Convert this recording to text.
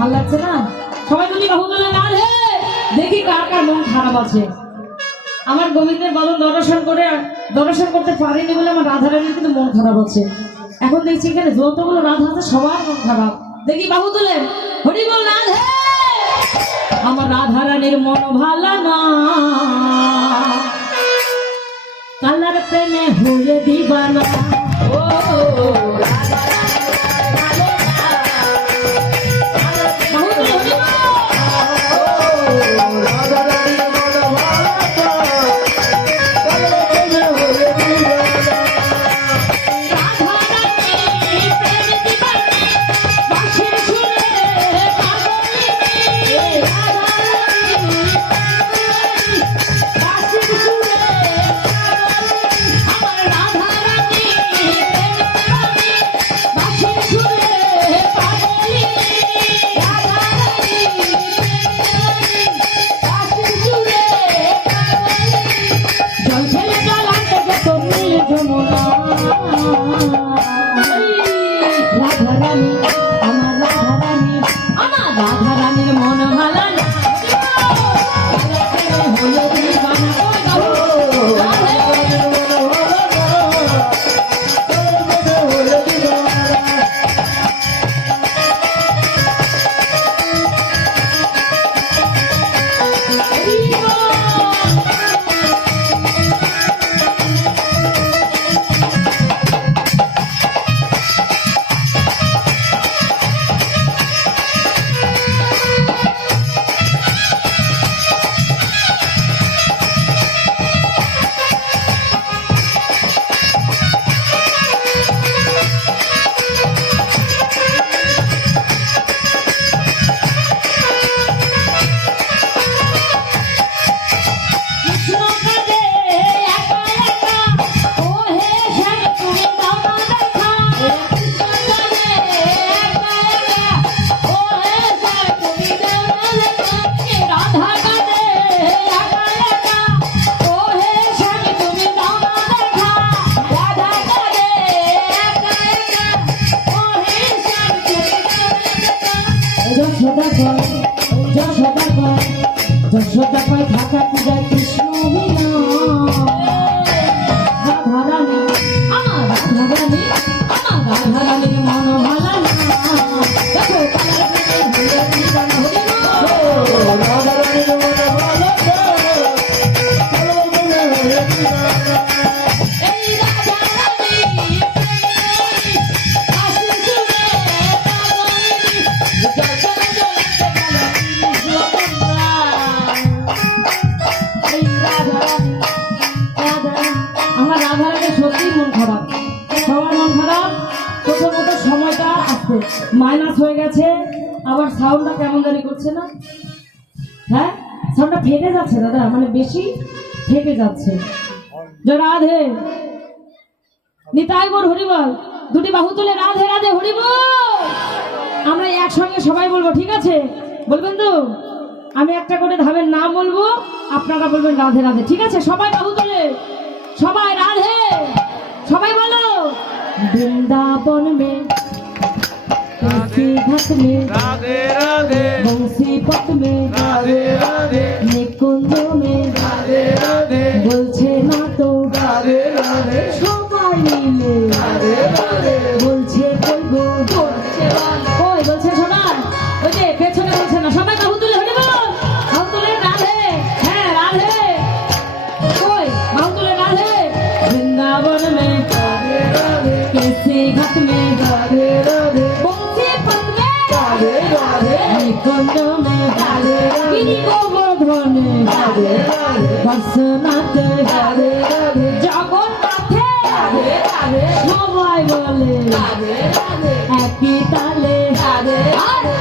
ভাল লাগছে না? সবাই যদি বাহুদলে না হে দেখি কার কার মন খারাপ আছে। আমার গোবিন্দের বদন দর্শন করতে পারিনি বলে আমার রাধারানীর কিন্তু মন খারাপ আছে। এখন দেখছি এখানে যতগুলো রাধা আছে সবার মন খারাপ। দেখি বাহুদলে হরি বল রাধে। আমার রাধারানীর মন ভালো না, কালার প্রেমে হয়ে দিবানা। ও যশোদা পাই ঢাকা পূজায় কৃষ্ণ বিনা। রাধারানী আমার রাধারানী আমার রাধারানীর মন ভালো না। দেখো কালার প্রেমে হয়ে দিবানা। রাধারানীর মন ভালো না, কালার প্রেমে হয়ে দিবানা। এই রাধারানী খারাপ, প্রথমত সময়টা আসছে মাইনাস হয়ে গেছে, আবার সাউন্ডটা কেমন জানি করছে না? হ্যাঁ, সাউন্ডটা ফেটে যাচ্ছে দাদা, মানে বেশি ফেটে যাচ্ছে। জয় রাধে, নিতাই গৌর হরিবল, দুটি বাহু তুলে রাধে রাধে হরিবল। আমরা একসঙ্গে সবাই বলবো, ঠিক আছে? বলবেন তো? আমি একটা করে ধামের নাম বলবো, আপনারা বলবেন রাধে রাধে, ঠিক আছে? সবাই বাহু তুলে, সবাই রাধে, সবাই বলো। বৃন্দাবন মে तुलसी घाट में राधे राधे, बंसी पट में राधे राधे, निकुंज में राधे राधे, बोलছে না তো राधे राधे, সবাই মিলে राधे राधे, বলছে কইবো, কই বলছে সবাই? ওই যে পেছনে বলছে না, সবাই বাহু তুলে হরি বল, বাহু তুলে রাধে, হ্যাঁ রাধে, কই বাহু তুলে রাধে। বৃন্দাবন में राधे राधे, कैसे घाट में राधे राधे, बंसी पट में राधे राधे, निकुंज में राधे राधे, गिरी गोवर्धन राधे राधे, बसनाथ राधे राधे, জগন্নাথে राधे राधे, সবাই বলে राधे राधे, একই তালে राधे राधे,